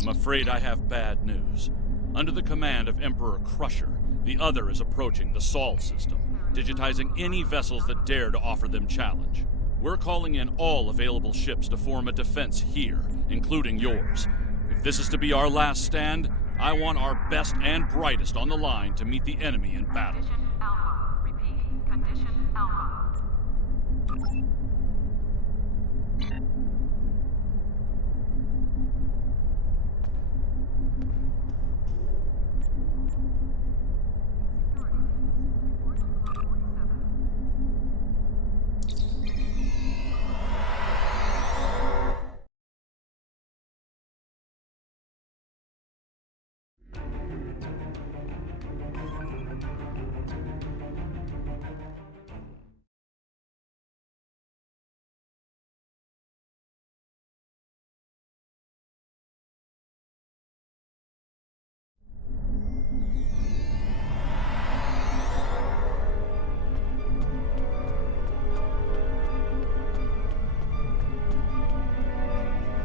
I'm afraid I have bad news. Under the command of Emperor Crusher, the Other is approaching the Sol system, digitizing any vessels that dare to offer them challenge. We're calling in all available ships to form a defense here, including yours. If this is to be our last stand, I want our best and brightest on the line to meet the enemy in battle. Condition Alpha. Repeat. Condition Alpha.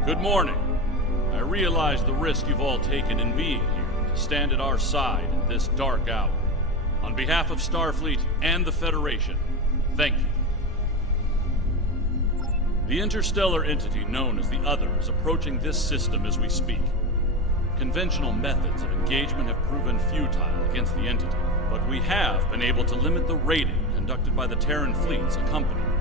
Good morning. I realize the risk you've all taken in being here to stand at our side in this dark hour. On behalf of Starfleet and the Federation, thank you. The interstellar entity known as the Other is approaching this system as we speak. Conventional methods of engagement have proven futile against the entity, but we have been able to limit the raiding conducted by the Terran fleets accompanying them.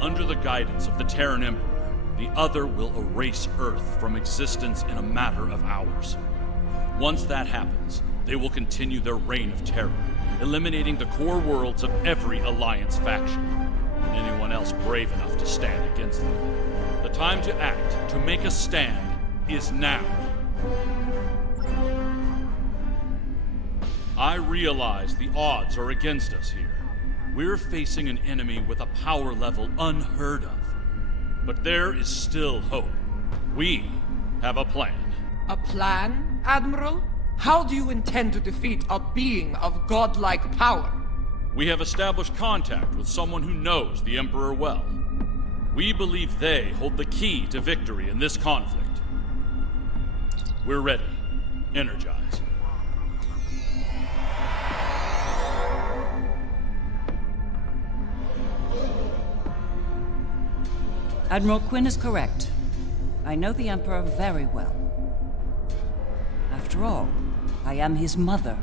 Under the guidance of the Terran Emperor, the Other will erase Earth from existence in a matter of hours. Once that happens, they will continue their reign of terror, eliminating the core worlds of every Alliance faction, and anyone else brave enough to stand against them. The time to act, to make a stand, is now. I realize the odds are against us here. We're facing an enemy with a power level unheard of. But there is still hope. We have a plan. A plan, Admiral? How do you intend to defeat a being of godlike power? We have established contact with someone who knows the Emperor well. We believe they hold the key to victory in this conflict. We're ready. Energize. Admiral Quinn is correct. I know the Emperor very well. After all, I am his mother.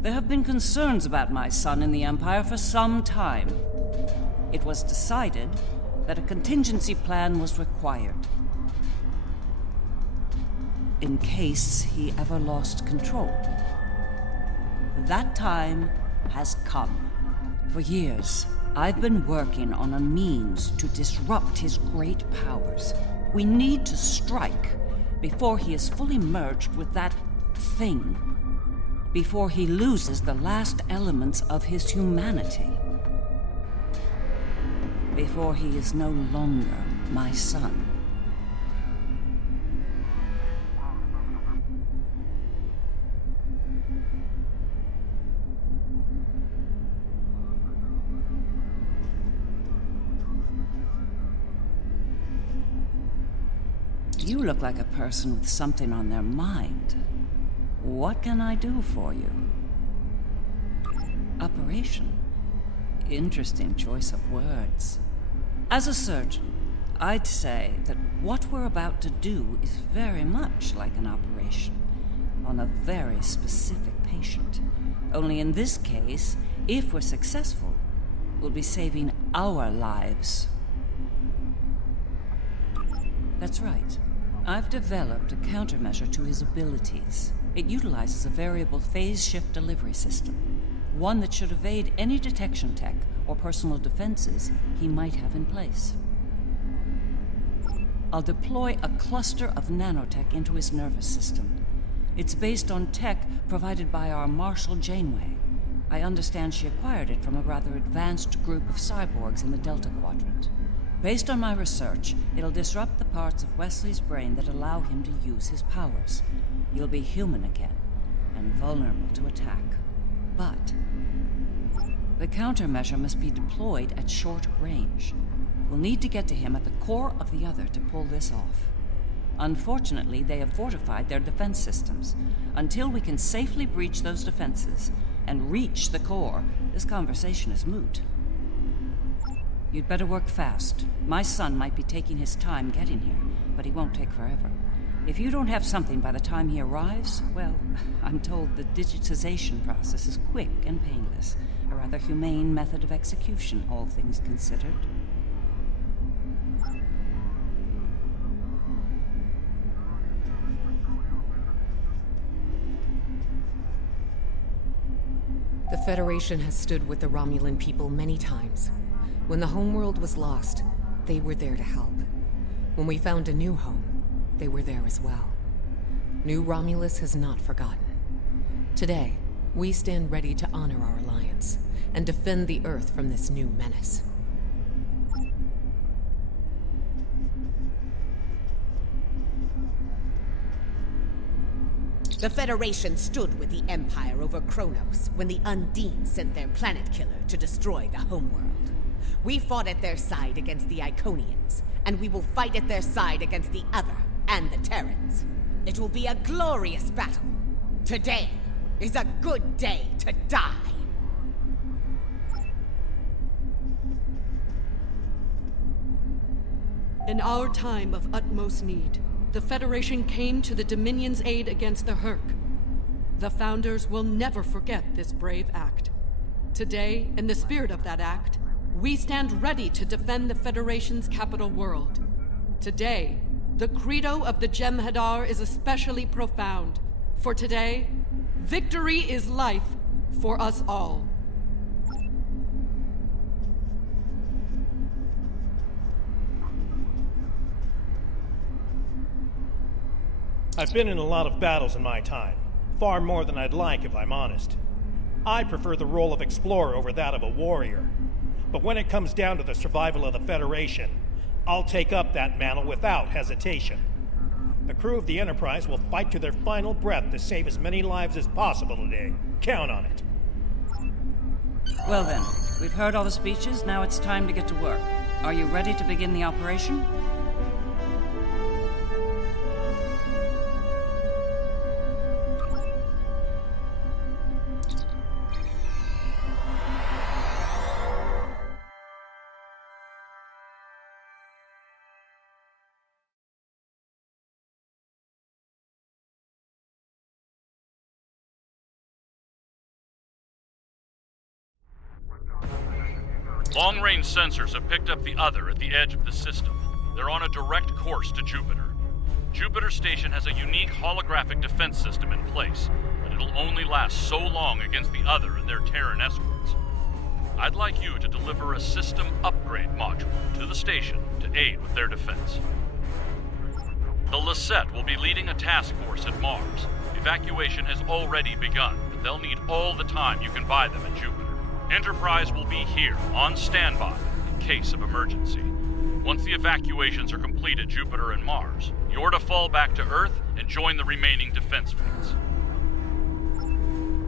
There have been concerns about my son in the Empire for some time. It was decided that a contingency plan was required. In case he ever lost control. That time has come. For years, I've been working on a means to disrupt his great powers. We need to strike before he is fully merged with that thing. Before he loses the last elements of his humanity. Before he is no longer my son. You look like a person with something on their mind. What can I do for you? Operation? Interesting choice of words. As a surgeon, I'd say that what we're about to do is very much like an operation on a very specific patient. Only in this case, if we're successful, we'll be saving our lives. That's right. I've developed a countermeasure to his abilities. It utilizes a variable phase shift delivery system, one that should evade any detection tech or personal defenses he might have in place. I'll deploy a cluster of nanotech into his nervous system. It's based on tech provided by our Marshal Janeway. I understand she acquired it from a rather advanced group of cyborgs in the Delta Quadrant. Based on my research, it'll disrupt the parts of Wesley's brain that allow him to use his powers. He'll be human again, and vulnerable to attack. But the countermeasure must be deployed at short range. We'll need to get to him at the core of the other to pull this off. Unfortunately, they have fortified their defense systems. Until we can safely breach those defenses and reach the core, this conversation is moot. You'd better work fast. My son might be taking his time getting here, but he won't take forever. If you don't have something by the time he arrives, well, I'm told the digitization process is quick and painless. A rather humane method of execution, all things considered. The Federation has stood with the Romulan people many times. When the homeworld was lost, they were there to help. When we found a new home, they were there as well. New Romulus has not forgotten. Today, we stand ready to honor our alliance and defend the Earth from this new menace. The Federation stood with the Empire over Kronos when the Undine sent their planet killer to destroy the homeworld. We fought at their side against the Iconians, and we will fight at their side against the other and the Terrans. It will be a glorious battle. Today is a good day to die. In our time of utmost need, the Federation came to the Dominion's aid against the Herc. The Founders will never forget this brave act. Today, in the spirit of that act, we stand ready to defend the Federation's capital world. Today, the credo of the Jem'Hadar is especially profound. For today, victory is life for us all. I've been in a lot of battles in my time. Far more than I'd like, if I'm honest. I prefer the role of explorer over that of a warrior. But when it comes down to the survival of the Federation, I'll take up that mantle without hesitation. The crew of the Enterprise will fight to their final breath to save as many lives as possible today. Count on it. Well then, we've heard all the speeches, now it's time to get to work. Are you ready to begin the operation? Long-range sensors have picked up the other at the edge of the system. They're on a direct course to Jupiter. Jupiter Station has a unique holographic defense system in place, but it'll only last so long against the other and their Terran escorts. I'd like you to deliver a system upgrade module to the station to aid with their defense. The Lisette will be leading a task force at Mars. Evacuation has already begun, but they'll need all the time you can buy them at Jupiter. Enterprise will be here, on standby, in case of emergency. Once the evacuations are complete at Jupiter and Mars, you're to fall back to Earth and join the remaining defense fleets.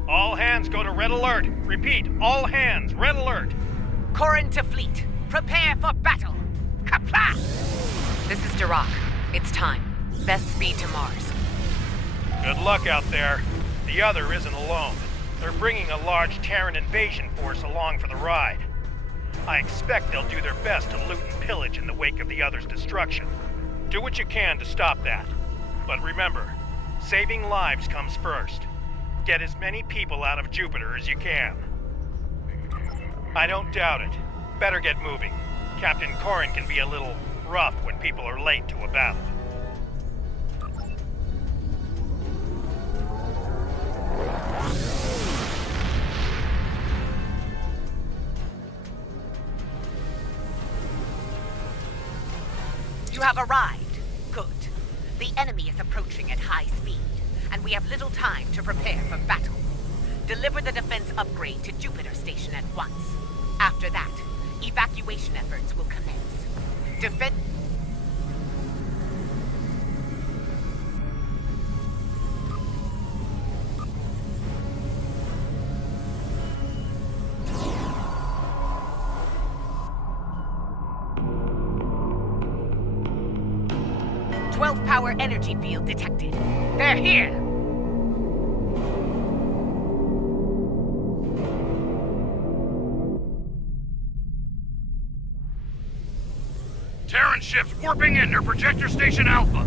All hands go to Red Alert. Repeat, all hands, Red Alert. Corrin to fleet. Prepare for battle. Kapla! This is Dirac. It's time. Best speed to Mars. Good luck out there. The other isn't alone. They're bringing a large Terran invasion force along for the ride. I expect they'll do their best to loot and pillage in the wake of the other's destruction. Do what you can to stop that. But remember, saving lives comes first. Get as many people out of Jupiter as you can. I don't doubt it. Better get moving. Captain Corrin can be a little rough when people are late to a battle. You have arrived. Good. The enemy is approaching at high speed, and we have little time to prepare for battle. Deliver the defense upgrade to Jupiter Station at once. After that, evacuation efforts will commence. Defend... 12 power energy field detected. They're here! Terran ships warping in near Projector Station Alpha.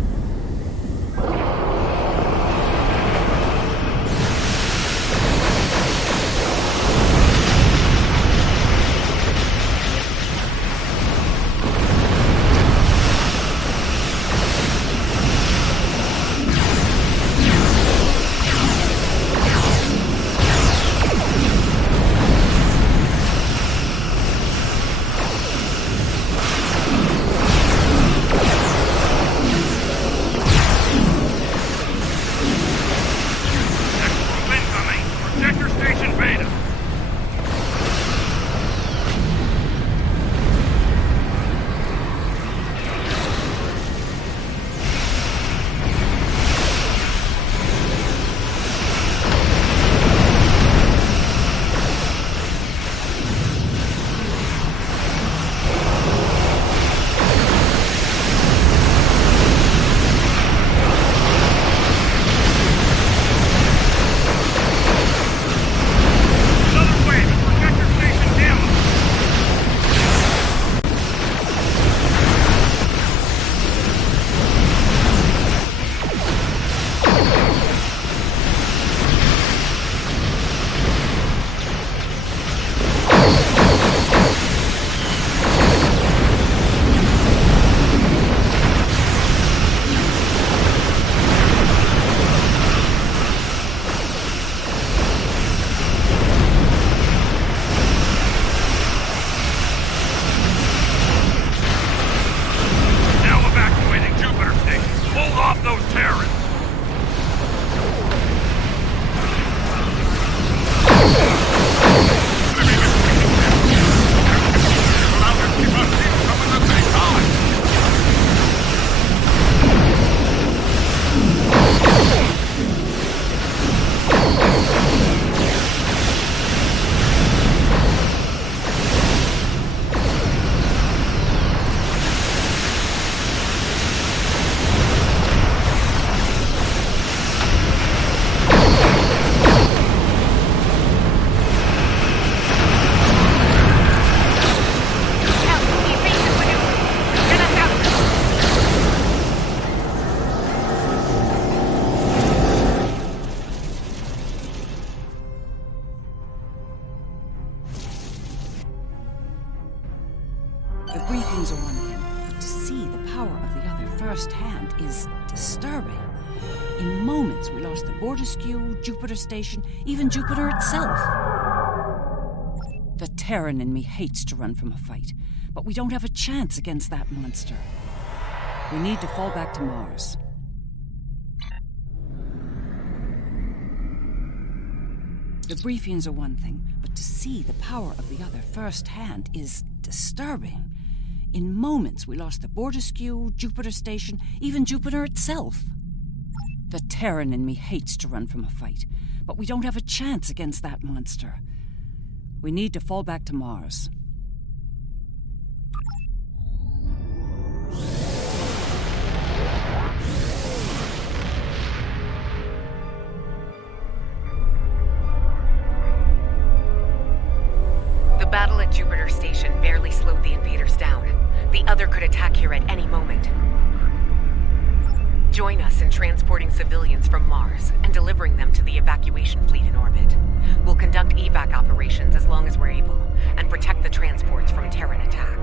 The briefings are one thing, but to see the power of the other firsthand is disturbing. In moments, we lost the Borderskew, Jupiter Station, even Jupiter itself. The Terran in me hates to run from a fight, but we don't have a chance against that monster. We need to fall back to Mars. The briefings are one thing, but to see the power of the other firsthand is disturbing. In moments, we lost the Borderskew, Jupiter Station, even Jupiter itself. The Terran in me hates to run from a fight, but we don't have a chance against that monster. We need to fall back to Mars. The battle at Jupiter Station barely slowed the invaders down. The other could attack here at any moment. Join us in transporting civilians from Mars and delivering them to the evacuation fleet in orbit. We'll conduct evac operations as long as we're able, and protect the transports from Terran attack.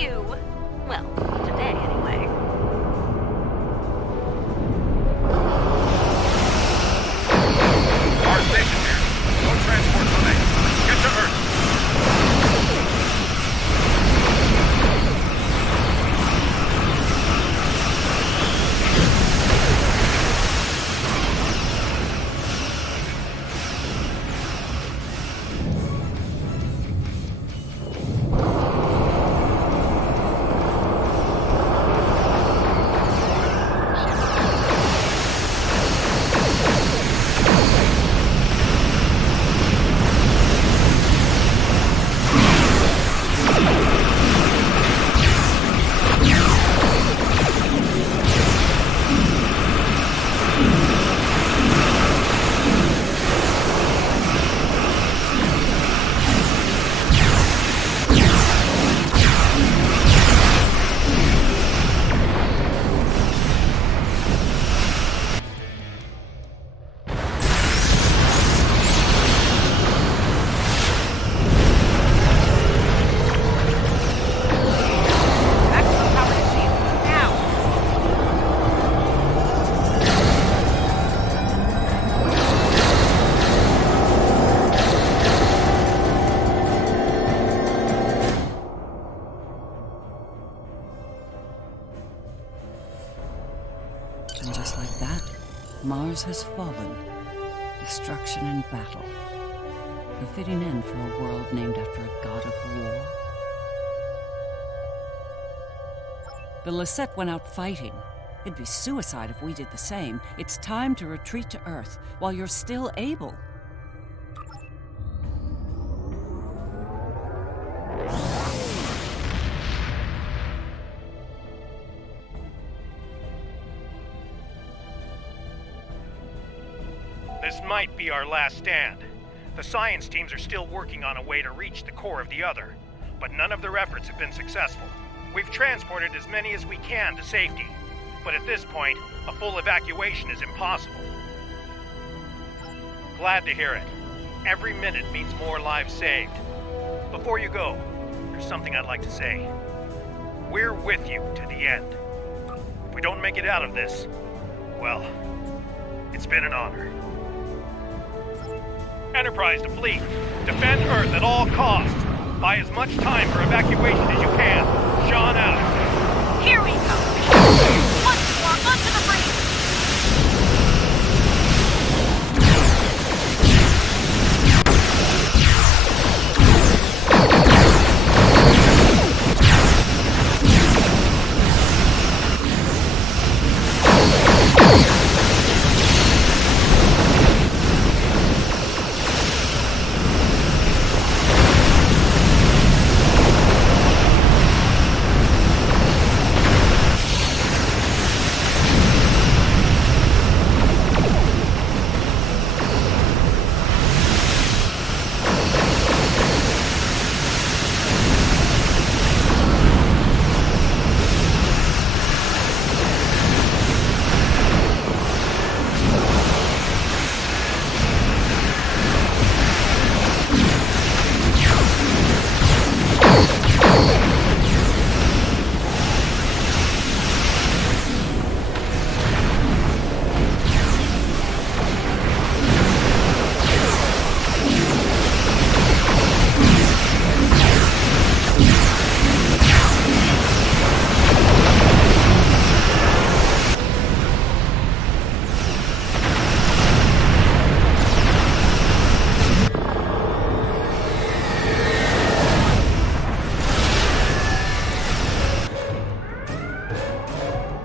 you. Well, today anyway. Our station here. No transport remain. Get to Earth. And just like that, Mars has fallen. Destruction and battle. A fitting end for a world named after a god of war. The Lisette went out fighting. It'd be suicide if we did the same. It's time to retreat to Earth while you're still able. This might be our last stand. The science teams are still working on a way to reach the core of the Other, but none of their efforts have been successful. We've transported as many as we can to safety, but at this point, a full evacuation is impossible. Glad to hear it. Every minute means more lives saved. Before you go, there's something I'd like to say. We're with you to the end. If we don't make it out of this, well, it's been an honor. Enterprise to fleet. Defend Earth at all costs. Buy as much time for evacuation as you can. Sean out. Here we go. Once more, onto the breeze.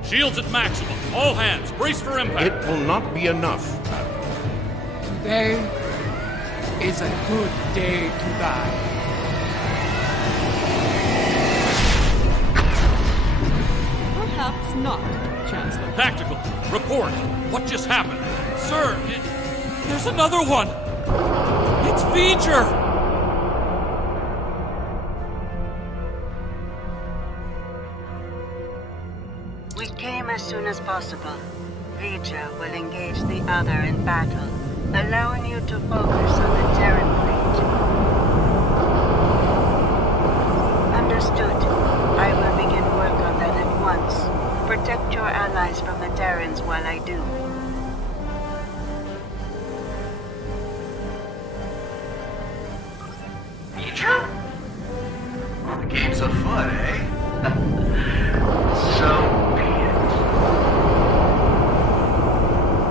Shields at maximum. All hands, brace for impact. It will not be enough. Today is a good day to die. Perhaps not, Chancellor. Tactical, report. What just happened? Sir, there's another one. It's V'ger. We came as soon as possible. V'ger will engage the Other in battle, allowing you to focus on the Terran fleet. Understood. I while I do. Feature? The game's afoot, eh? So be it.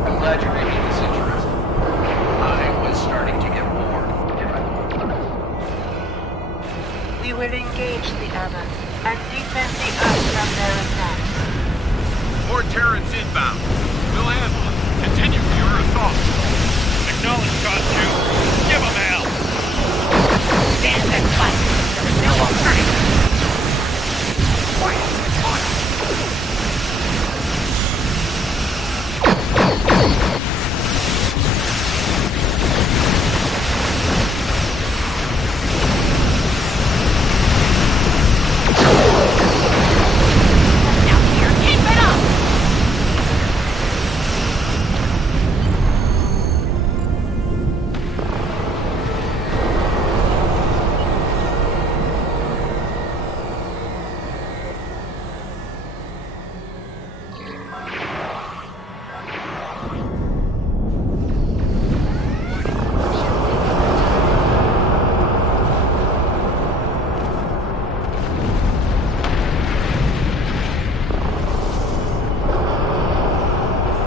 I'm glad you're making this interesting. I was starting to get bored, if I We will engage the other and defend the Earth from their attacks. More Terrans inbound. We'll handle it. Continue your assault. Acknowledge, Costume. Give 'em hell. Stand and fight. There's no alternative. Now here, keep it up!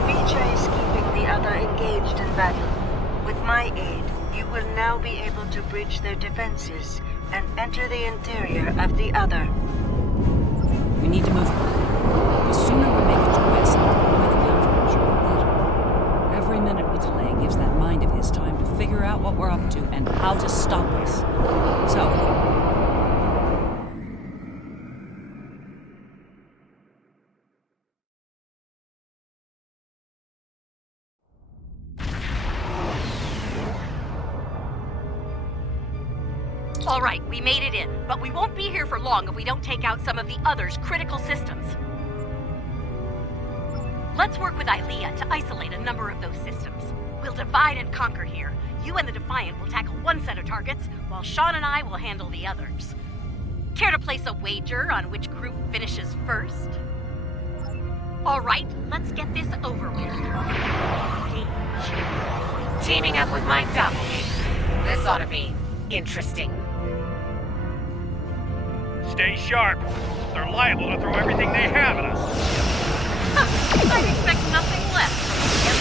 Vija is keeping the other engaged in battle. With my aid, you will now be able to breach their defenses and enter the interior of the other. We need to move. The sooner we make it to West, the more the countermeasure, the better. Every minute we delay gives that mind of his time to figure out what we're up to and how to stop us. So, All right, we made it in, but we won't be here for long if we don't take out some of the other's critical systems. Let's work with Ilea to isolate a number of those systems. We'll divide and conquer here. You and the Defiant will tackle one set of targets, while Sean and I will handle the others. Care to place a wager on which group finishes first? All right, let's get this over with. Teaming up with my double. This ought to be interesting. Stay sharp. They're liable to throw everything they have at us. I expect nothing less from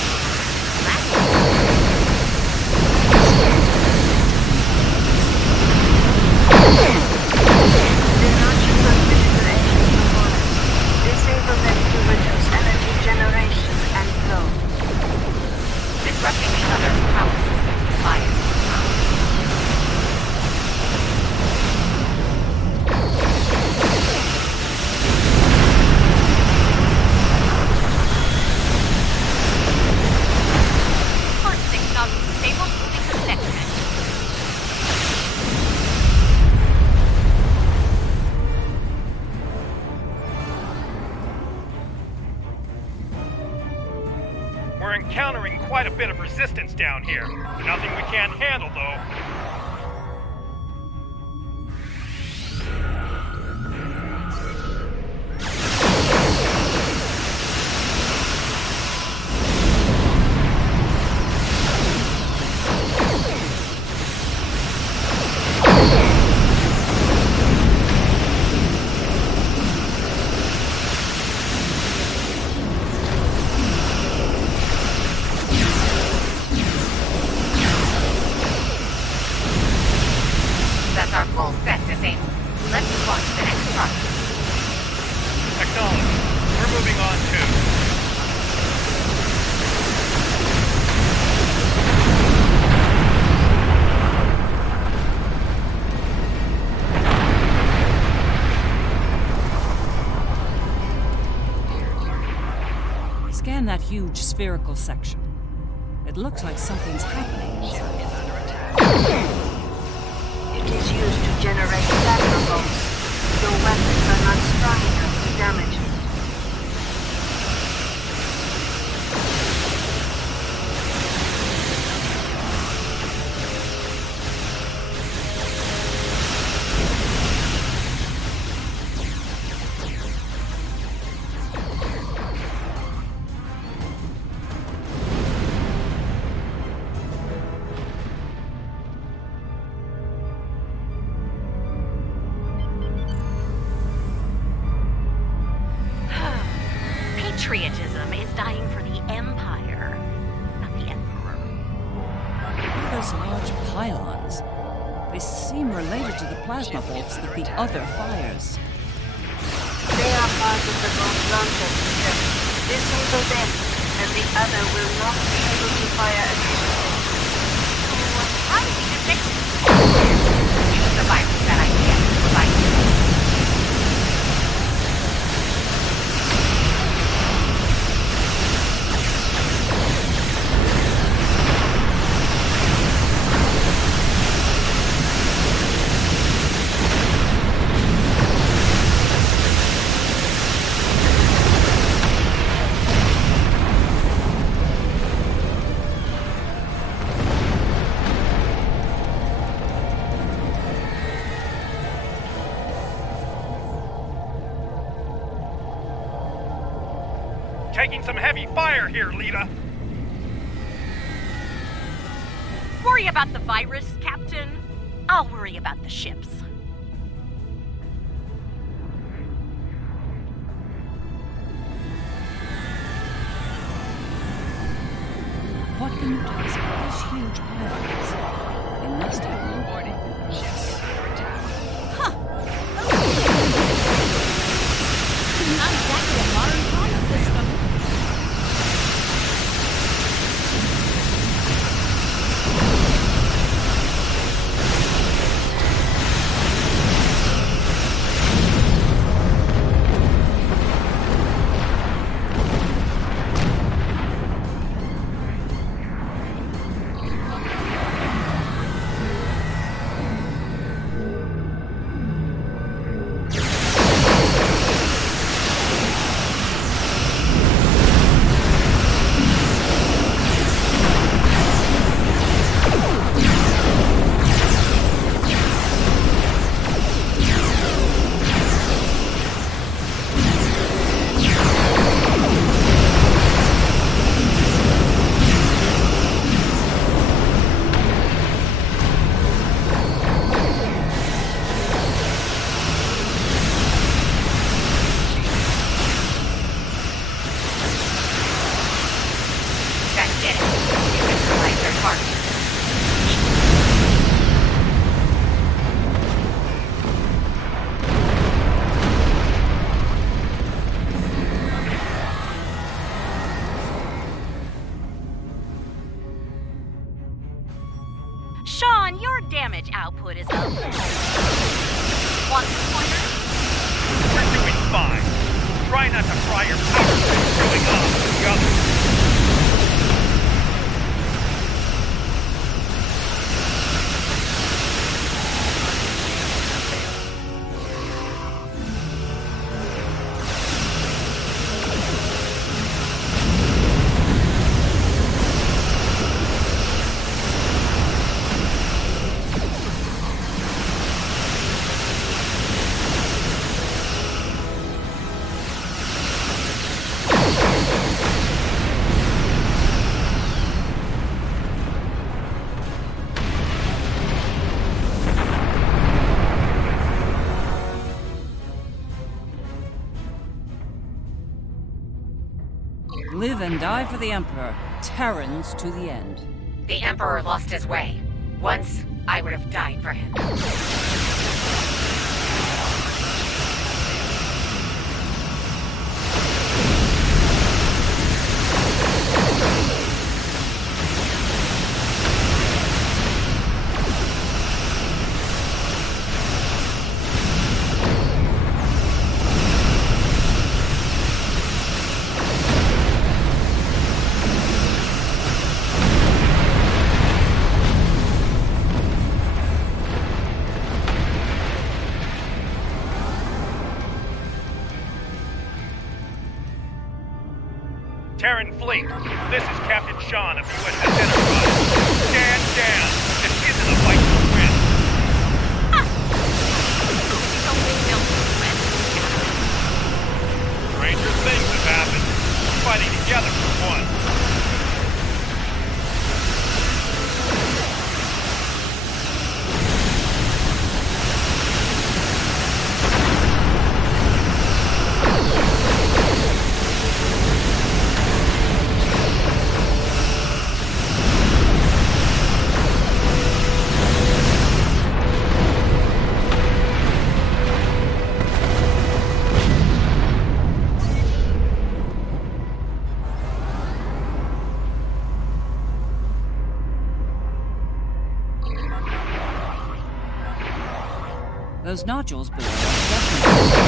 The notches of physical engine components disable them to reduce energy generation and flow. Disrupting the other power system fire. We're encountering quite a bit of resistance down here. Nothing we can't handle, though. That's our full set disabled. Let's launch the next target. Acknowledge. We're moving on, too. scan that huge spherical section. It looks like something's happening inside. It is used to generate plasma bolts, though weapons are not strong enough to damage it. Patriotism is dying for the Empire, not the Emperor. What are those large pylons? They seem related to the plasma bolts that the other fires. They are part of the bolt launcher system. Disable them, and the other will not be able to fire efficiently. I need to fix it. Use the virus that I can provide you. Taking some heavy fire here, Lita. Worry about the virus, Captain. I'll worry about the ships. What can you tell us about these huge pylons? They must have Warning. Ships under attack. Not exactly a modern comm system. Sean, your damage output is up. Want some pointers? We're doing fine. Try not to fry your power grid showing off to the others. Live and die for the Emperor. Terrans to the end. The Emperor lost his way. Once, I would have died for him. Terran Fleet, this is Captain Sean of USS Enterprise. Stand down. This isn't a fight to win. It's only built to win. Stranger things have happened. Fighting together for once. Those nodules below are definitely...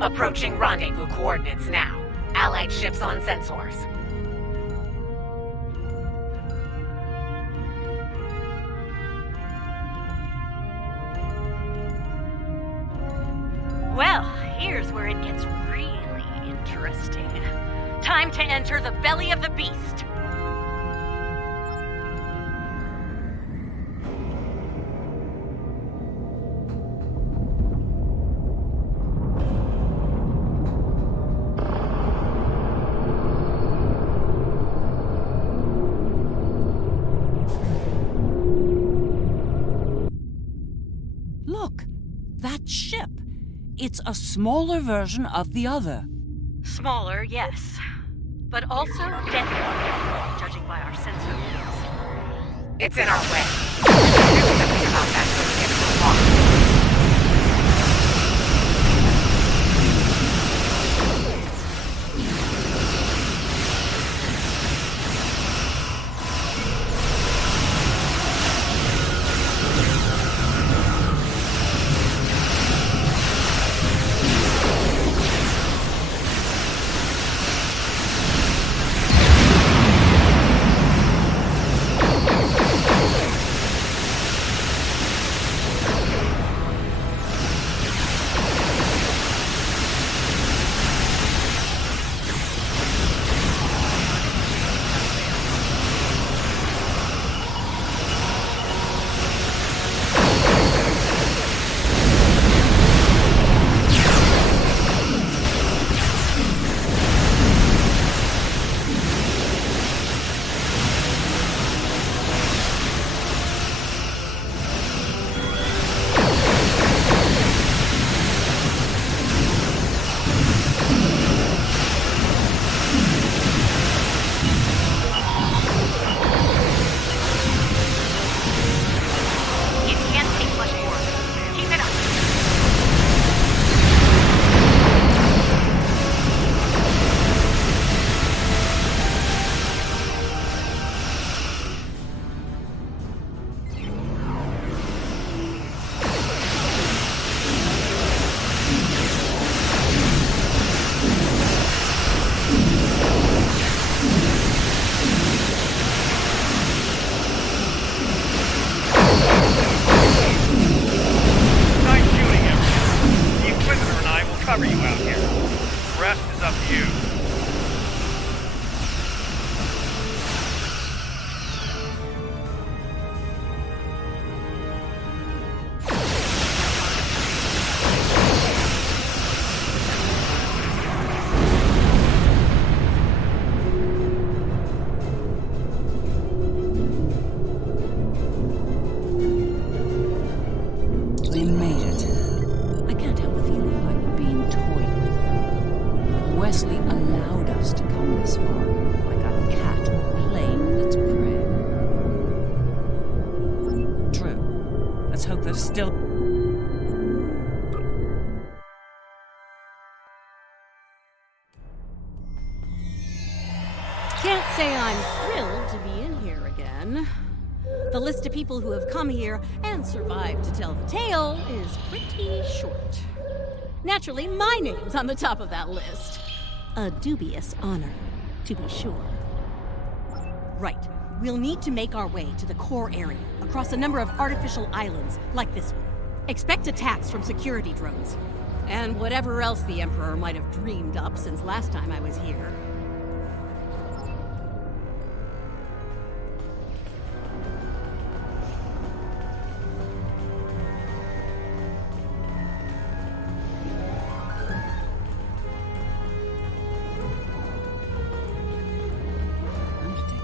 Approaching rendezvous coordinates now. Allied ships on sensors. Well, here's where it gets really interesting. Time to enter the belly of the beast. Look, that ship. It's a smaller version of the other. Smaller, yes. But also deadly, judging by our sensor readings. It's in our way. Do something about that so we get to walk. say I'm thrilled to be in here again. The list of people who have come here and survived to tell the tale is pretty short. Naturally, my name's on the top of that list. A dubious honor, to be sure. Right. We'll need to make our way to the core area, across a number of artificial islands, like this one. Expect attacks from security drones. And whatever else the Emperor might have dreamed up since last time I was here.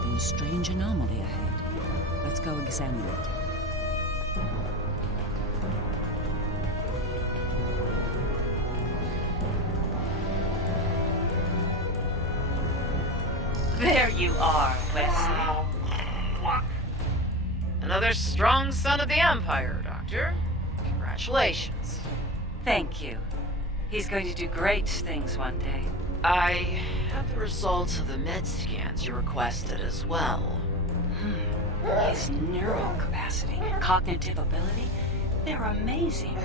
A strange anomaly ahead. Let's go examine it. There you are, Wesley. Another strong son of the Empire, Doctor. Congratulations. Thank you. He's going to do great things one day. I have the results of the med scans you requested as well. His neural capacity, cognitive ability, they're amazing.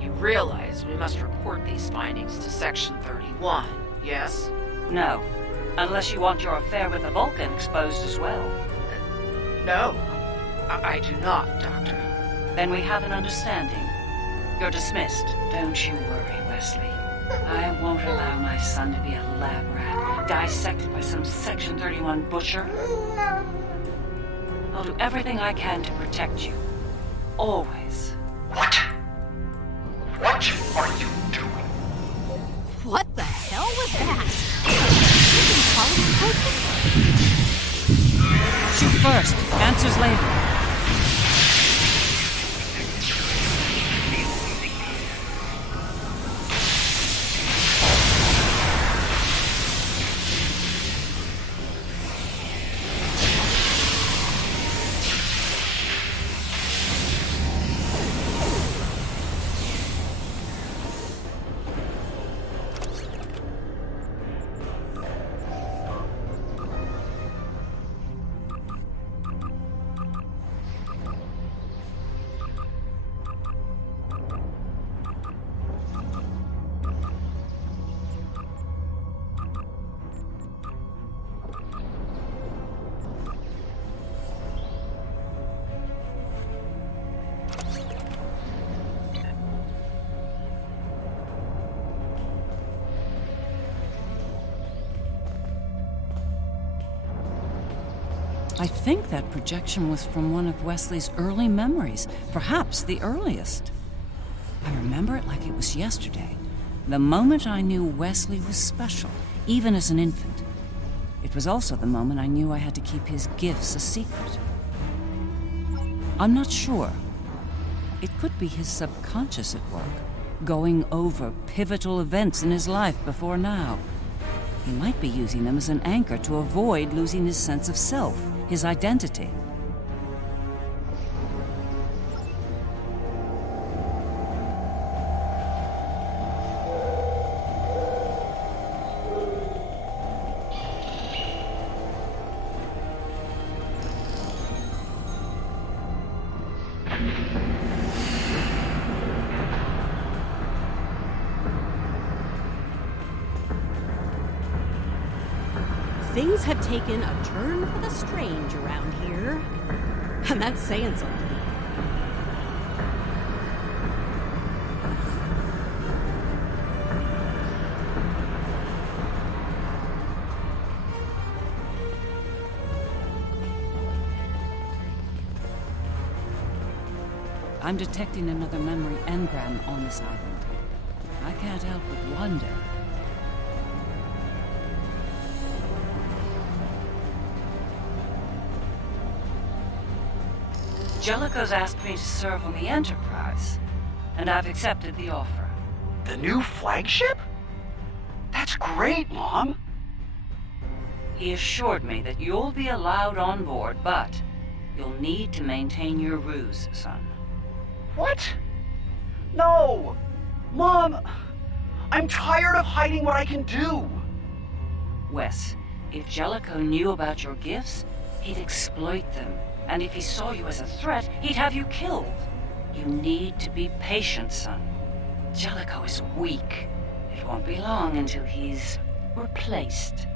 You realize we must report these findings to Section 31, yes? No, unless you want your affair with the Vulcan exposed as well. No, I do not, Doctor. Then we have an understanding. You're dismissed. Don't you worry, Wesley. I won't allow my son to be a lab rat, dissected by some Section 31 butcher. I'll do everything I can to protect you. Always. What? What are you doing? What the hell was that? Shoot first. Answers later. I think that projection was from one of Wesley's early memories, perhaps the earliest. I remember it like it was yesterday, the moment I knew Wesley was special, even as an infant. It was also the moment I knew I had to keep his gifts a secret. I'm not sure. It could be his subconscious at work, going over pivotal events in his life before now. He might be using them as an anchor to avoid losing his sense of self, his identity. Things have taken a turn for the strange around here. And that's saying something. I'm detecting another memory engram on this island. I can't help but wonder. Jellicoe's asked me to serve on the Enterprise, and I've accepted the offer. The new flagship? That's great, Mom. He assured me that you'll be allowed on board, but you'll need to maintain your ruse, son. What? No! Mom, I'm tired of hiding what I can do. Wes, If Jellicoe knew about your gifts, he'd exploit them. And if he saw you as a threat, he'd have you killed. You need to be patient, son. Jellicoe is weak. It won't be long until he's replaced.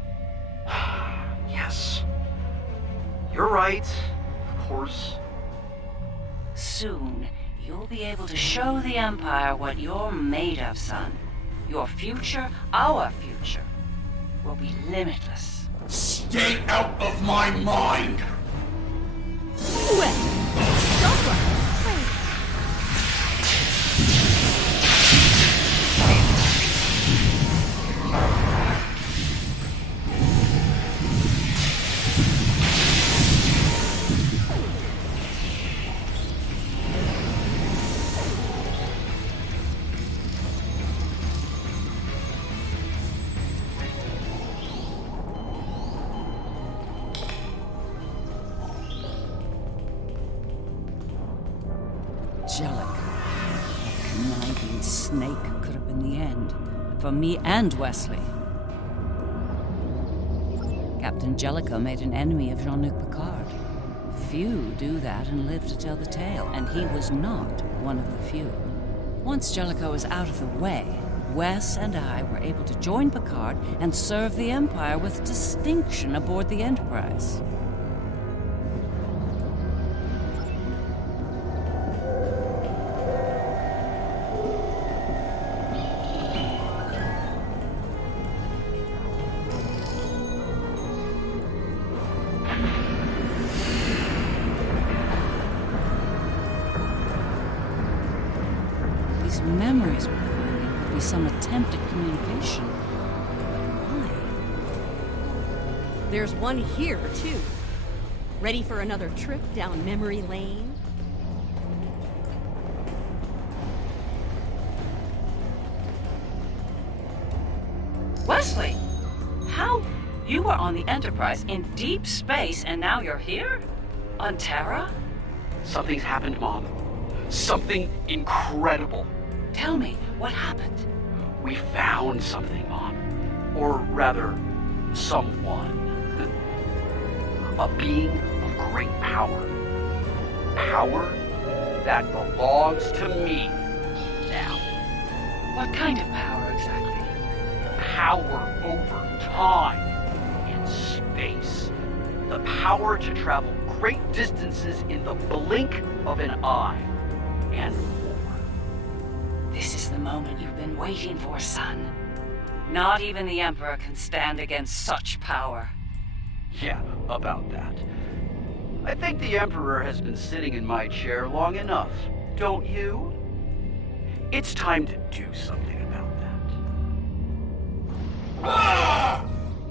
Yes. You're right, of course. Soon, you'll be able to show the Empire what you're made of, son. Your future, our future, will be limitless. Stay out of my mind! Jellicoe. That conniving snake could have been the end. For me and Wesley. Captain Jellicoe made an enemy of Jean-Luc Picard. Few do that and live to tell the tale, and he was not one of the few. Once Jellicoe was out of the way, Wes and I were able to join Picard and serve the Empire with distinction aboard the Enterprise. These memories we're finding could be some attempt at communication. But why? There's one here, too. Ready for another trip down memory lane? Wesley! How? You were on the Enterprise in deep space and now you're here? On Terra? Something's happened, Mom. Something incredible. Tell me, what happened? We found something, Mom. Or rather, someone. A being of great power. Power that belongs to me now. What kind of power exactly? Power over time and space. The power to travel great distances in the blink of an eye. And more. This is the moment you've been waiting for, son. Not even the Emperor can stand against such power. Yeah, about that. I think the Emperor has been sitting in my chair long enough, don't you? It's time to do something about that. Ah!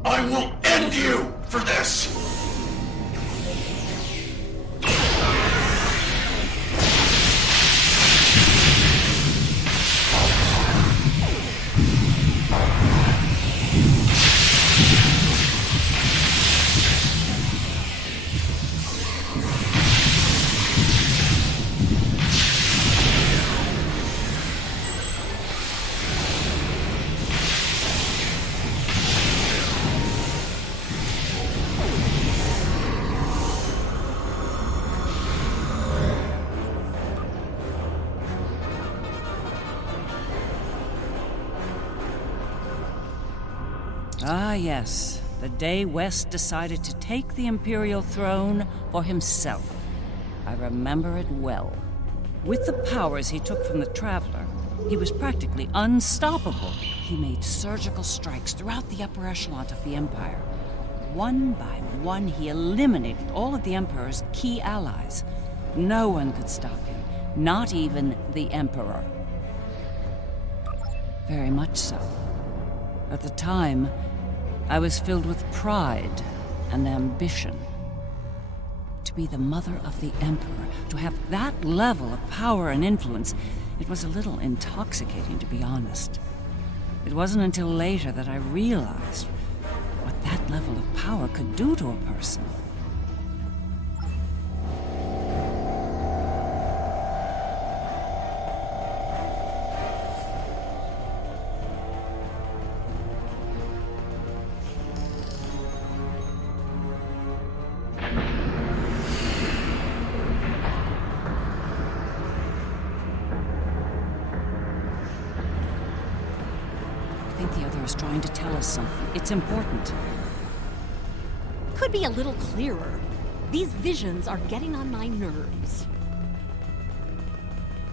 I will end you for this! Ah, yes. The day West decided to take the Imperial throne for himself. I remember it well. With the powers he took from the Traveler, he was practically unstoppable. He made surgical strikes throughout the upper echelon of the Empire. One by one, he eliminated all of the Emperor's key allies. No one could stop him, not even the Emperor. Very much so. At the time, I was filled with pride and ambition. To be the mother of the Emperor, to have that level of power and influence, it was a little intoxicating, to be honest. It wasn't until later that I realized what that level of power could do to a person. think the other is trying to tell us something. It's important. Could be a little clearer. These visions are getting on my nerves.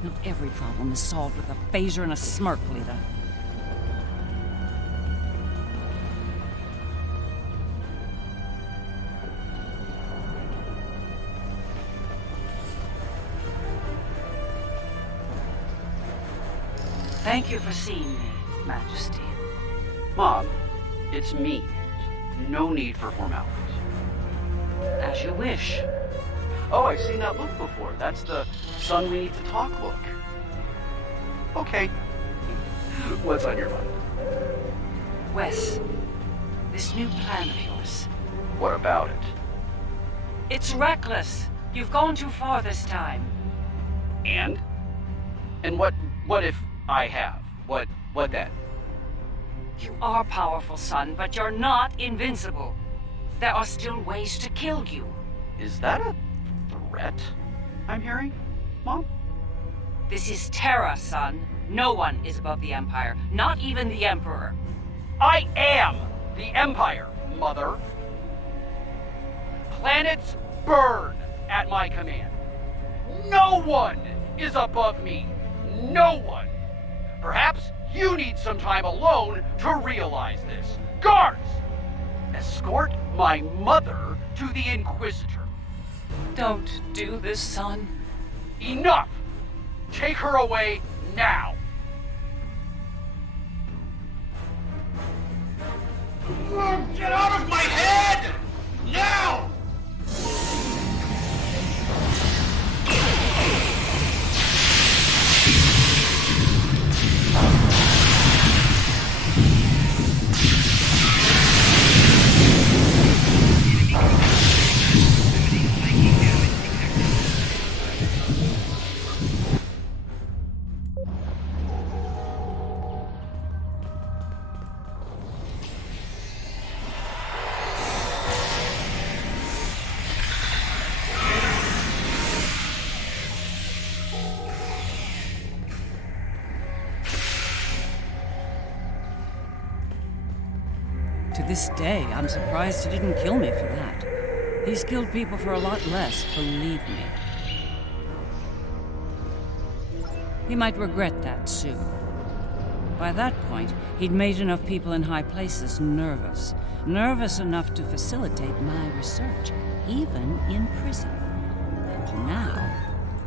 Not every problem is solved with a phaser and a smirk, Lita. Thank you for seeing me, Majesty. Mom, it's me. No need for formalities. As you wish. Oh, I've seen that look before. That's the son we need to talk look. Okay. What's on your mind? Wes, this new plan of yours. What about it? It's reckless. You've gone too far this time. And? And what if I have? What then? You are powerful, son, but you're not invincible. There are still ways to kill you. Is that a threat I'm hearing, Mom? This is Terra, son. No one is above the Empire, not even the Emperor. I am the Empire, Mother. Planets burn at my command. No one is above me. No one. Perhaps you need some time alone to realize this. Guards! Escort my mother to the Inquisitor. Don't do this, son. Enough! Take her away now! Get out of my head! Now! To this day, I'm surprised he didn't kill me for that. He's killed people for a lot less, believe me. He might regret that soon. By that point, he'd made enough people in high places nervous. Nervous enough to facilitate my research, even in prison. And now,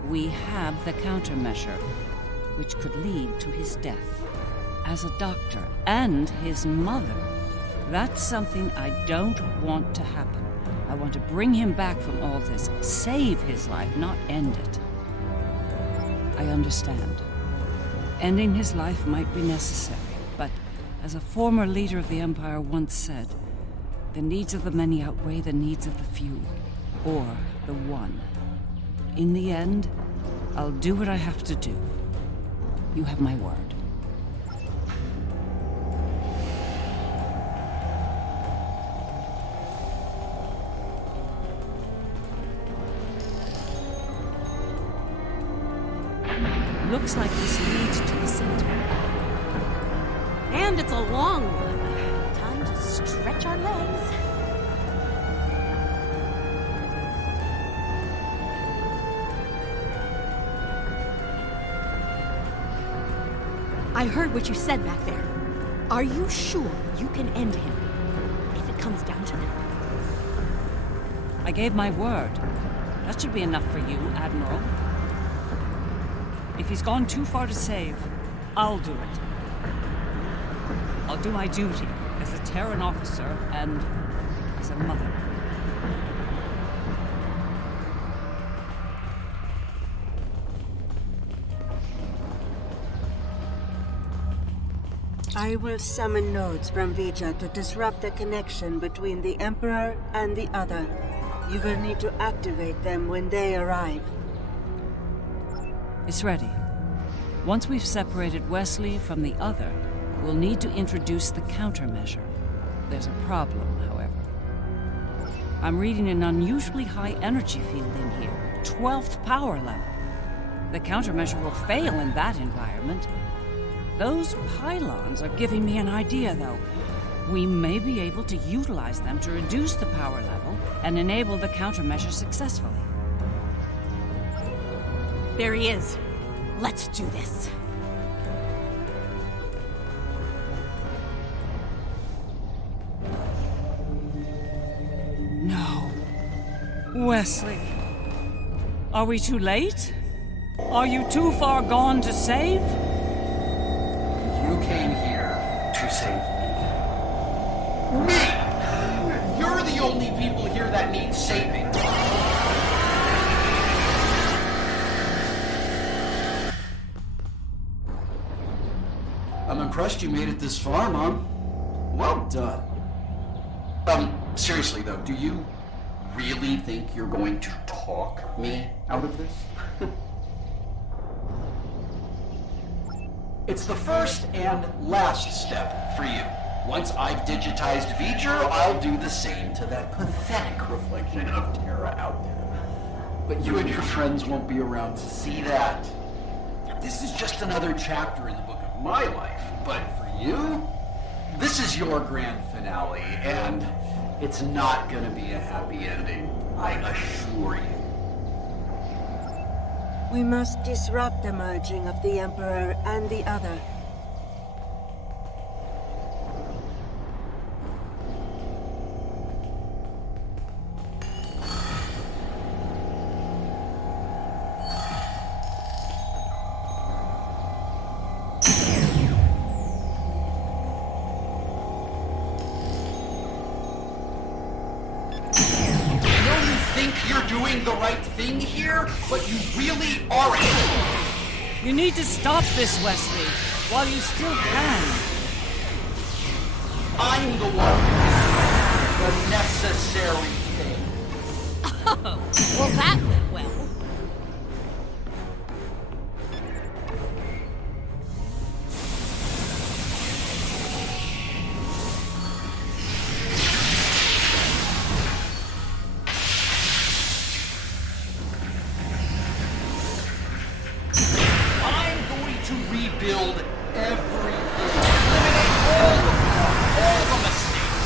we have the countermeasure, which could lead to his death. As a doctor, and his mother. That's something I don't want to happen. I want to bring him back from all this, save his life, not end it. I understand. Ending his life might be necessary, but as a former leader of the Empire once said, the needs of the many outweigh the needs of the few, or the one. In the end, I'll do what I have to do. You have my word. Looks like this leads to the center. And it's a long one. Time to stretch our legs. I heard what you said back there. Are you sure you can end him? If it comes down to it. I gave my word. That should be enough for you, Admiral. If he's gone too far to save, I'll do it. I'll do my duty as a Terran officer and as a mother. I will summon nodes from Vija to disrupt the connection between the Emperor and the other. You will need to activate them when they arrive. It's ready. Once we've separated Wesley from the other, we'll need to introduce the countermeasure. There's a problem, however. I'm reading an unusually high energy field in here, 12th power level. The countermeasure will fail in that environment. Those pylons are giving me an idea, though. We may be able to utilize them to reduce the power level and enable the countermeasure successfully. There he is. Let's do this. No. Wesley. Are we too late? Are you too far gone to save? You came here to save me. Me! You're the only people here that need saving. I'm impressed you made it this far, Mom. Well done. Seriously though, do you really think you're going to talk me out of this? It's the first and last step for you. Once I've digitized V'ger, I'll do the same to that pathetic reflection of Terra out there. But you and your friends won't be around to see that. This is just another chapter in the book of my life, but for you, this is your grand finale, and it's not gonna be a happy ending, I assure you. We must disrupt the merging of the Emperor and the other. The right thing here, but you really aren't. You need to stop this, Wesley, while you still can. I'm the one who's the necessary thing. Oh, well that went well. Build everything. Eliminate all the mistakes.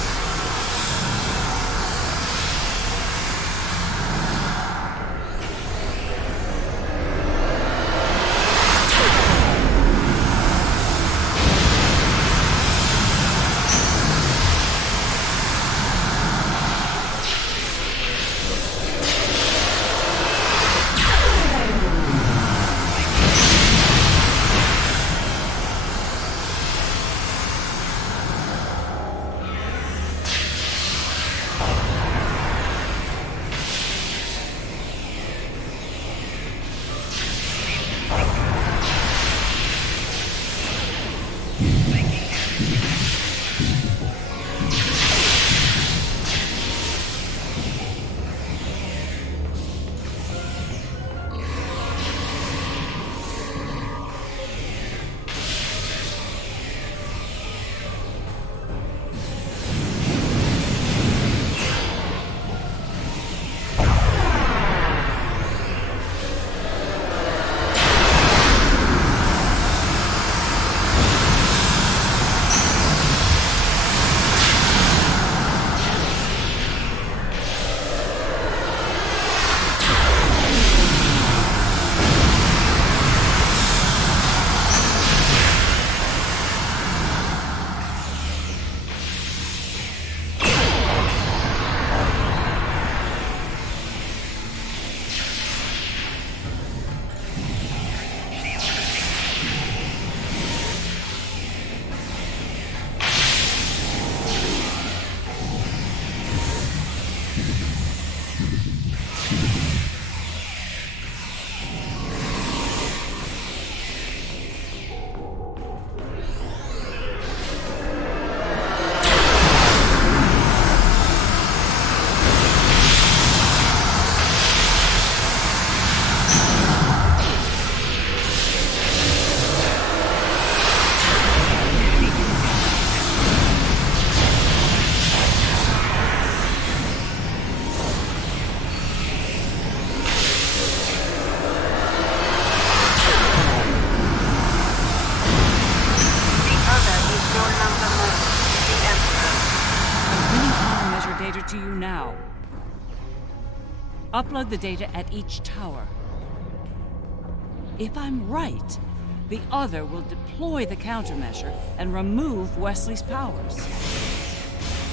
data to you now. Upload the data at each tower. If I'm right, the other will deploy the countermeasure and remove Wesley's powers.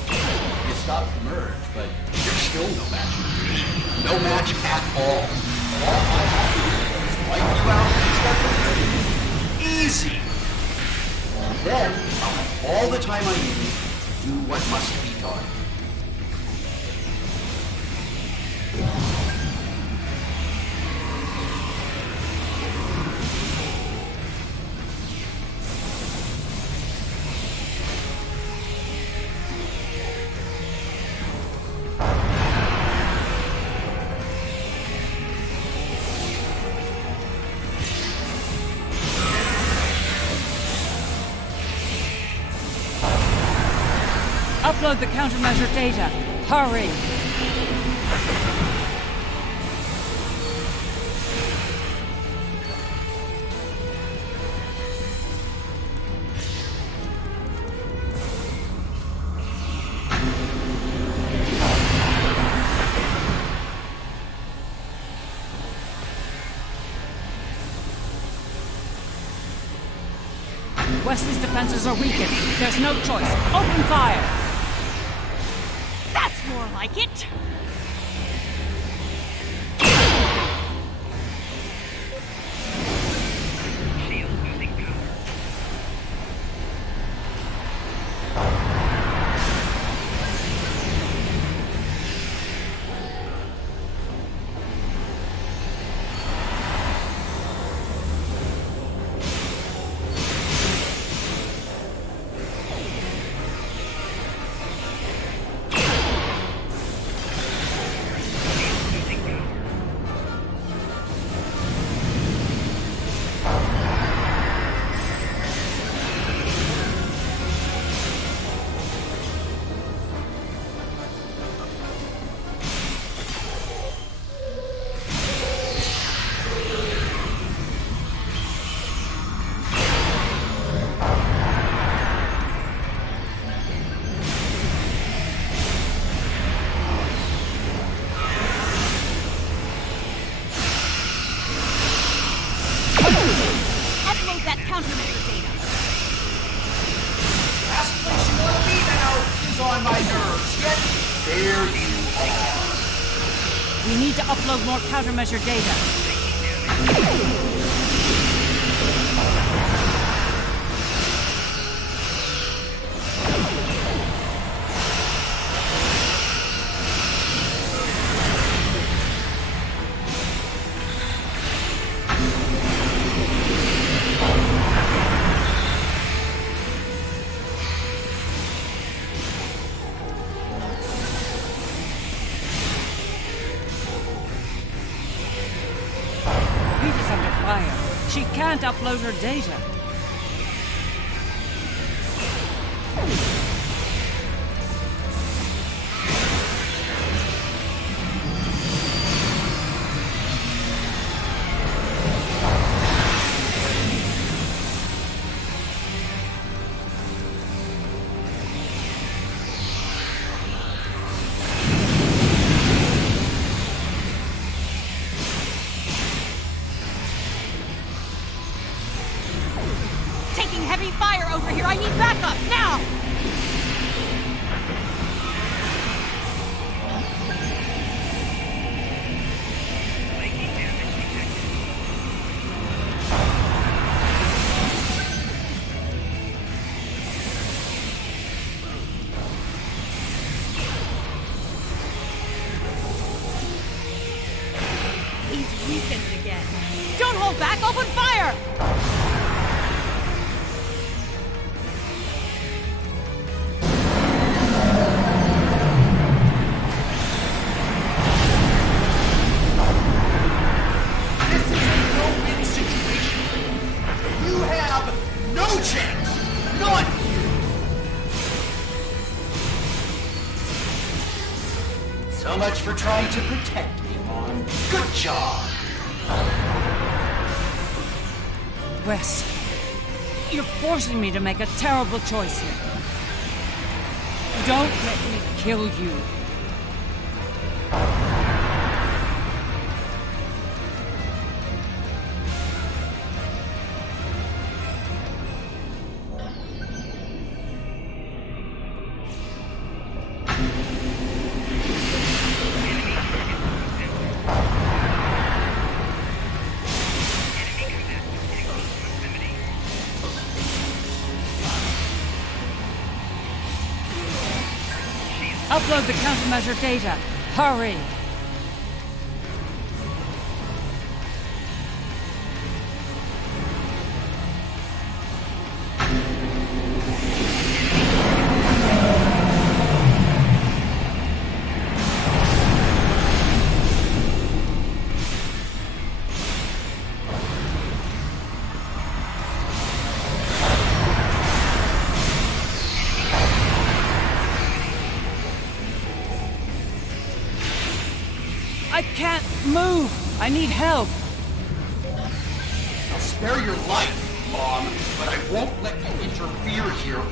You stopped the merge, but you're still no match for me. No match at all. All I have to do is wipe you out and start the merge. Easy! And then I'll have all the time I need to do what must be done. Upload the countermeasure data. Hurry! Wesley's defenses are weakened. There's no choice. Open fire! That's more like it! We need to upload more countermeasure data. She can't upload her data. Heavy fire over here! I need backup, now! He's weakened again. Don't hold back! Open fire! So much for trying to protect me, Mom. Good job! Wes, you're forcing me to make a terrible choice here. Don't let me kill you. Upload the countermeasure data. Hurry! I can't move! I need help! I'll spare your life, Mom, but I won't let you interfere here.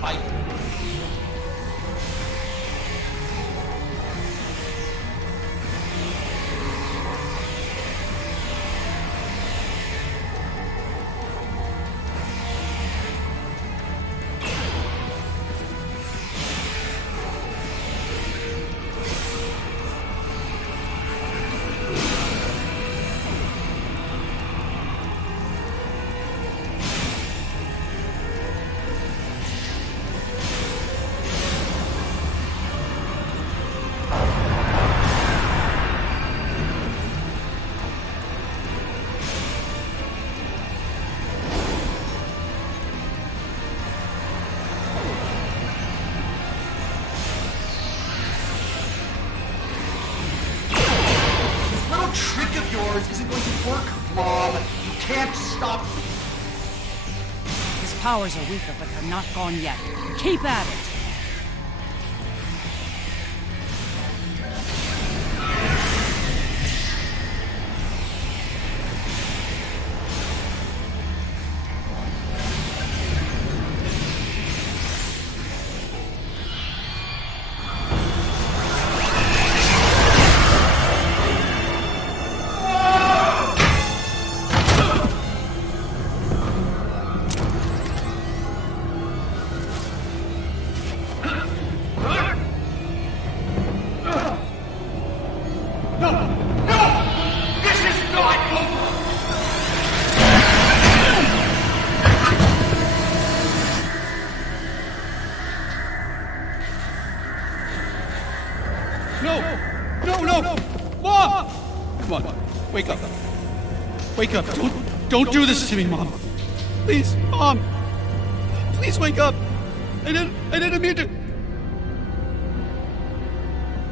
Isn't going to work, Mom. You can't stop. His powers are weaker, but they're not gone yet. Keep at it! Wake up. Wake up. Don't do this to me, Mom. Please, Mom. Please wake up. I didn't mean to.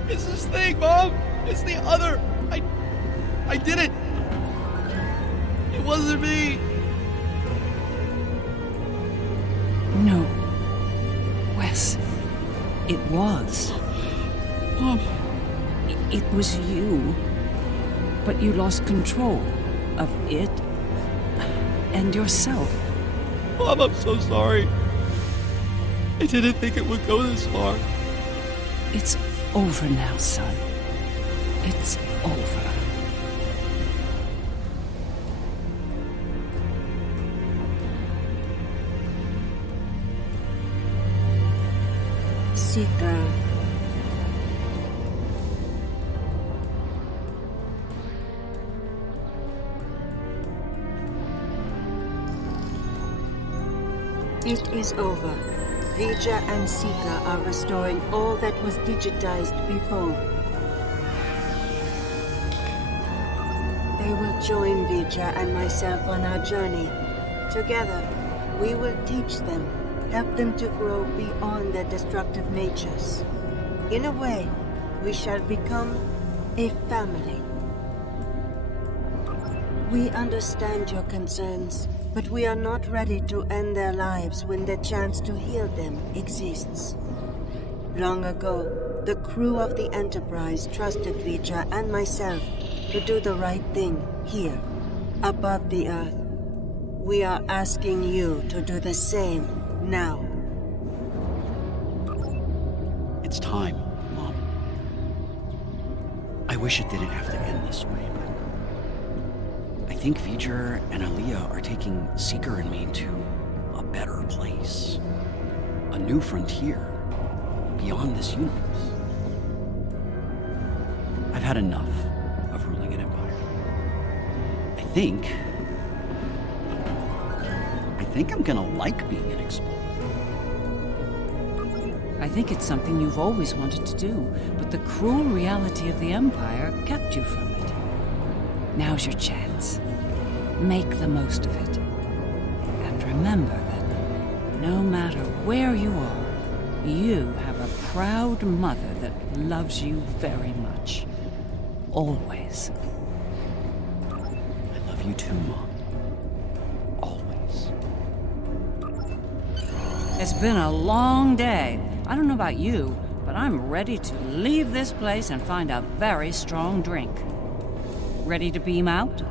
It's this thing, Mom. It's the other. I did it. It wasn't me. No. Wes. It was. Mom. It was you. But you lost control of it and yourself. Mom, I'm so sorry. I didn't think it would go this far. It's over now, son. It's over. Sita. It is over. Vija and Sika are restoring all that was digitized before. They will join Vija and myself on our journey. Together, we will teach them, help them to grow beyond their destructive natures. In a way, we shall become a family. We understand your concerns, but we are not ready to end their lives when the chance to heal them exists. Long ago, the crew of the Enterprise trusted Vija and myself to do the right thing here, above the Earth. We are asking you to do the same now. It's time, Mom. I wish it didn't have to end this way, but I think V'ger and Aaliyah are taking Seeker and me to a better place. A new frontier, beyond this universe. I've had enough of ruling an empire. I think I'm gonna like being an explorer. I think it's something you've always wanted to do, but the cruel reality of the Empire kept you from it. Now's your chance. Make the most of it. And remember that no matter where you are, you have a proud mother that loves you very much. Always. I love you too, Mom. Always. It's been a long day. I don't know about you, but I'm ready to leave this place and find a very strong drink. Ready to beam out?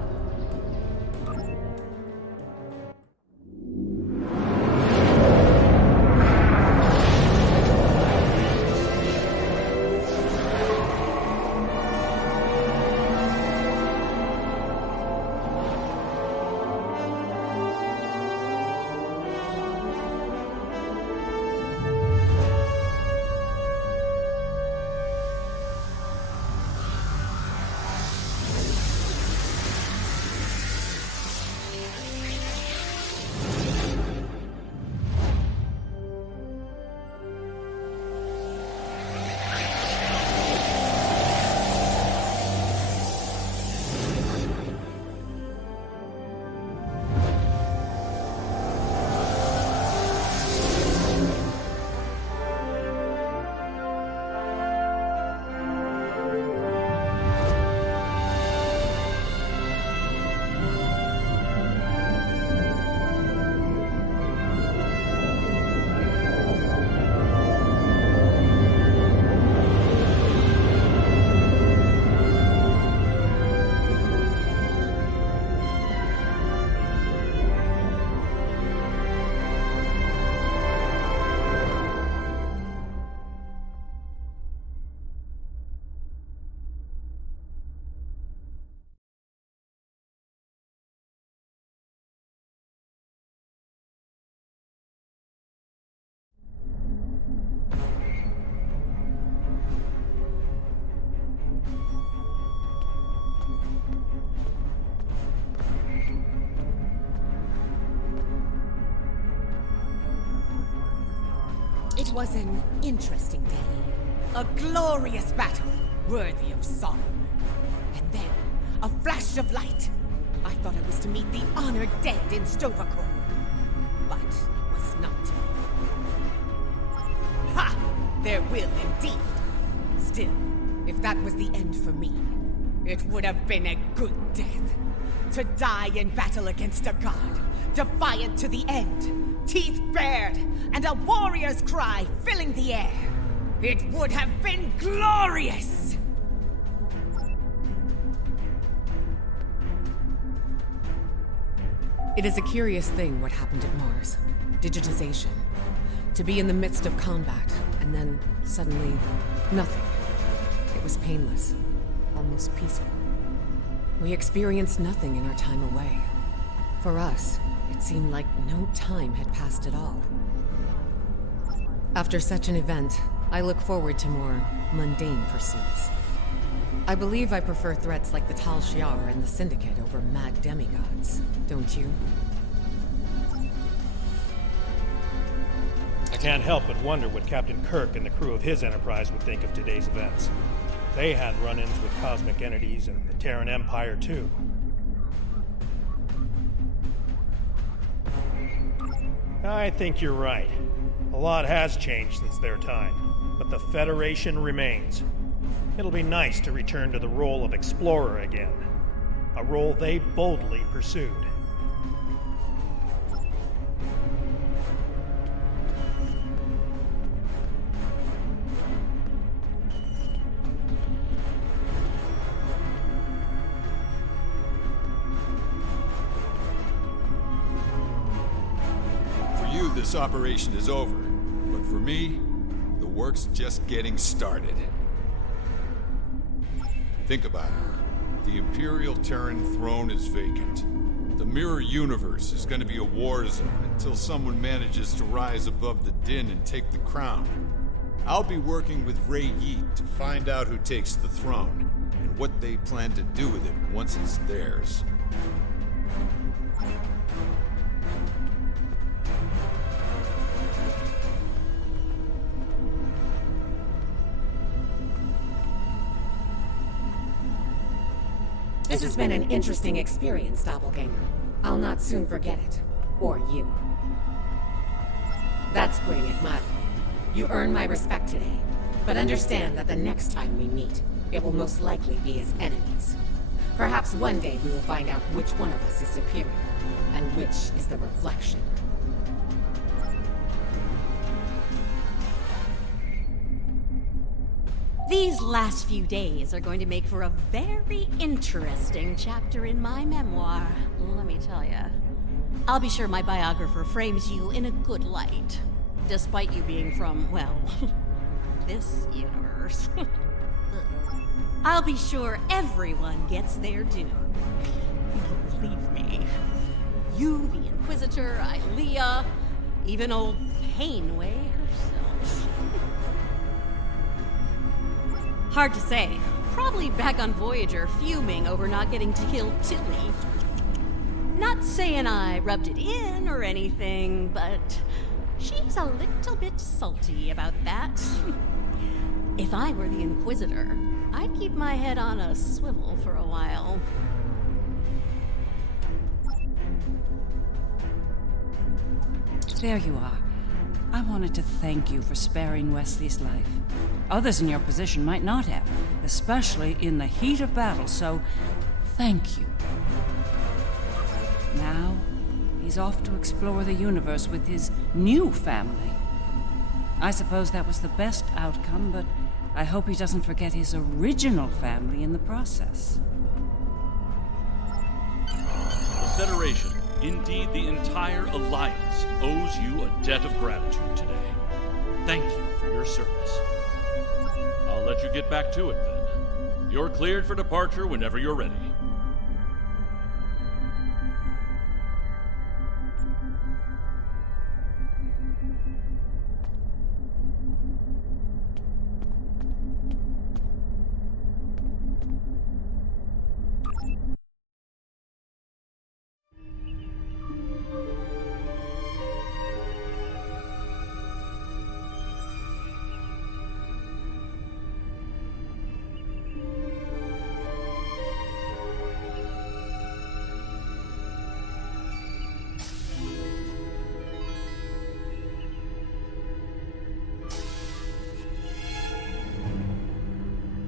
It was an interesting day. A glorious battle, worthy of song. And then, a flash of light. I thought I was to meet the honored dead in Stovacor. But it was not to be. Ha! There will indeed. Still, if that was the end for me, it would have been a good death. To die in battle against a god, defiant to the end, teeth bared, and a warrior's cry filling the air. It would have been glorious! It is a curious thing what happened at Mars. Digitization. To be in the midst of combat, and then suddenly, nothing. It was painless. Almost peaceful. We experienced nothing in our time away. For us, it seemed like no time had passed at all. After such an event, I look forward to more mundane pursuits. I believe I prefer threats like the Tal Shiar and the Syndicate over mad demigods, don't you? I can't help but wonder what Captain Kirk and the crew of his Enterprise would think of today's events. They had run-ins with cosmic entities and the Terran Empire, too. I think you're right. A lot has changed since their time, but the Federation remains. It'll be nice to return to the role of explorer again, a role they boldly pursued. This operation is over, but for me, the work's just getting started. Think about it. The Imperial Terran throne is vacant. The Mirror Universe is going to be a war zone until someone manages to rise above the din and take the crown. I'll be working with Ray Yeet to find out who takes the throne, and what they plan to do with it once it's theirs. This has been an interesting experience, Doppelganger. I'll not soon forget it. Or you. That's putting it mildly. You earn my respect today, but understand that the next time we meet, it will most likely be as enemies. Perhaps one day we will find out which one of us is superior, and which is the reflection. These last few days are going to make for a very interesting chapter in my memoir, let me tell you. I'll be sure my biographer frames you in a good light, despite you being from, well, this universe. I'll be sure everyone gets their due. Believe me. You, the Inquisitor, Ilea, even old Painway herself. Hard to say. Probably back on Voyager fuming over not getting to kill Tilly. Not saying I rubbed it in or anything, but she's a little bit salty about that. If I were the Inquisitor, I'd keep my head on a swivel for a while. There you are. I wanted to thank you for sparing Wesley's life. Others in your position might not have, especially in the heat of battle, so thank you. Now, he's off to explore the universe with his new family. I suppose that was the best outcome, but I hope he doesn't forget his original family in the process. The Federation, indeed the entire Alliance, owes you a debt of gratitude today. Thank you for your service. I'll let you get back to it then. You're cleared for departure whenever you're ready.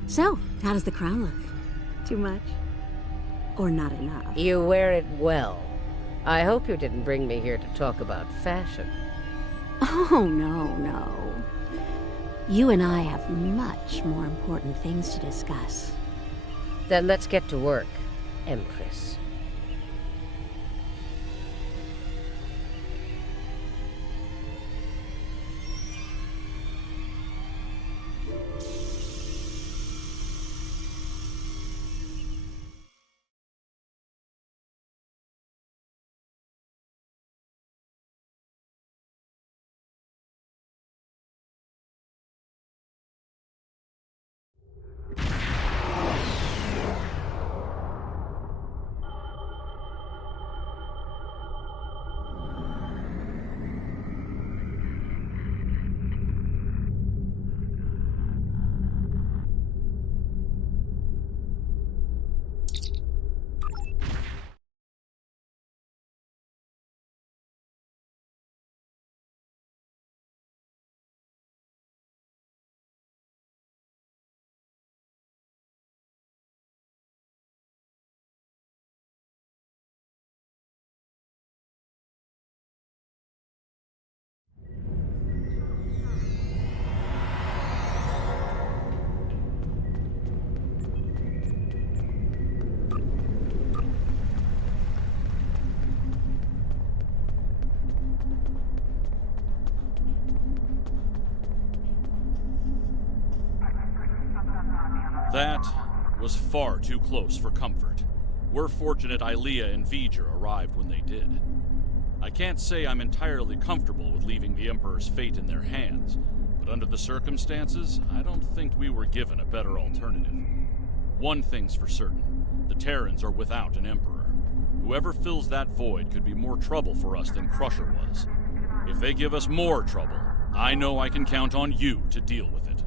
So, how does the crown look? Too much? Or not enough? You wear it well. I hope you didn't bring me here to talk about fashion. Oh, no. You and I have much more important things to discuss. Then let's get to work, Empress. That was far too close for comfort. We're fortunate Ilea and V'ger arrived when they did. I can't say I'm entirely comfortable with leaving the Emperor's fate in their hands, but under the circumstances, I don't think we were given a better alternative. One thing's for certain, the Terrans are without an Emperor. Whoever fills that void could be more trouble for us than Crusher was. If they give us more trouble, I know I can count on you to deal with it.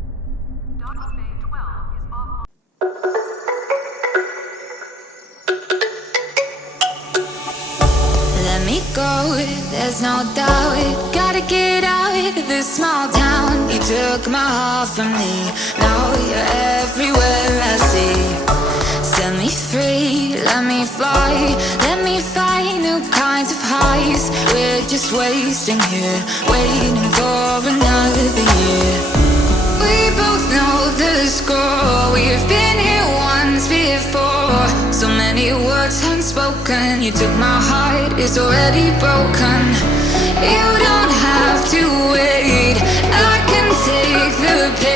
Let me go, there's no doubt. Gotta get out of this small town. You took my heart from me, now you're everywhere I see. Set me free, let me fly. Let me find new kinds of highs. We're just wasting here, waiting for another year. We both know the score. We've been here once before. So many words unspoken. You took my heart, it's already broken. You don't have to wait, I can take the pain.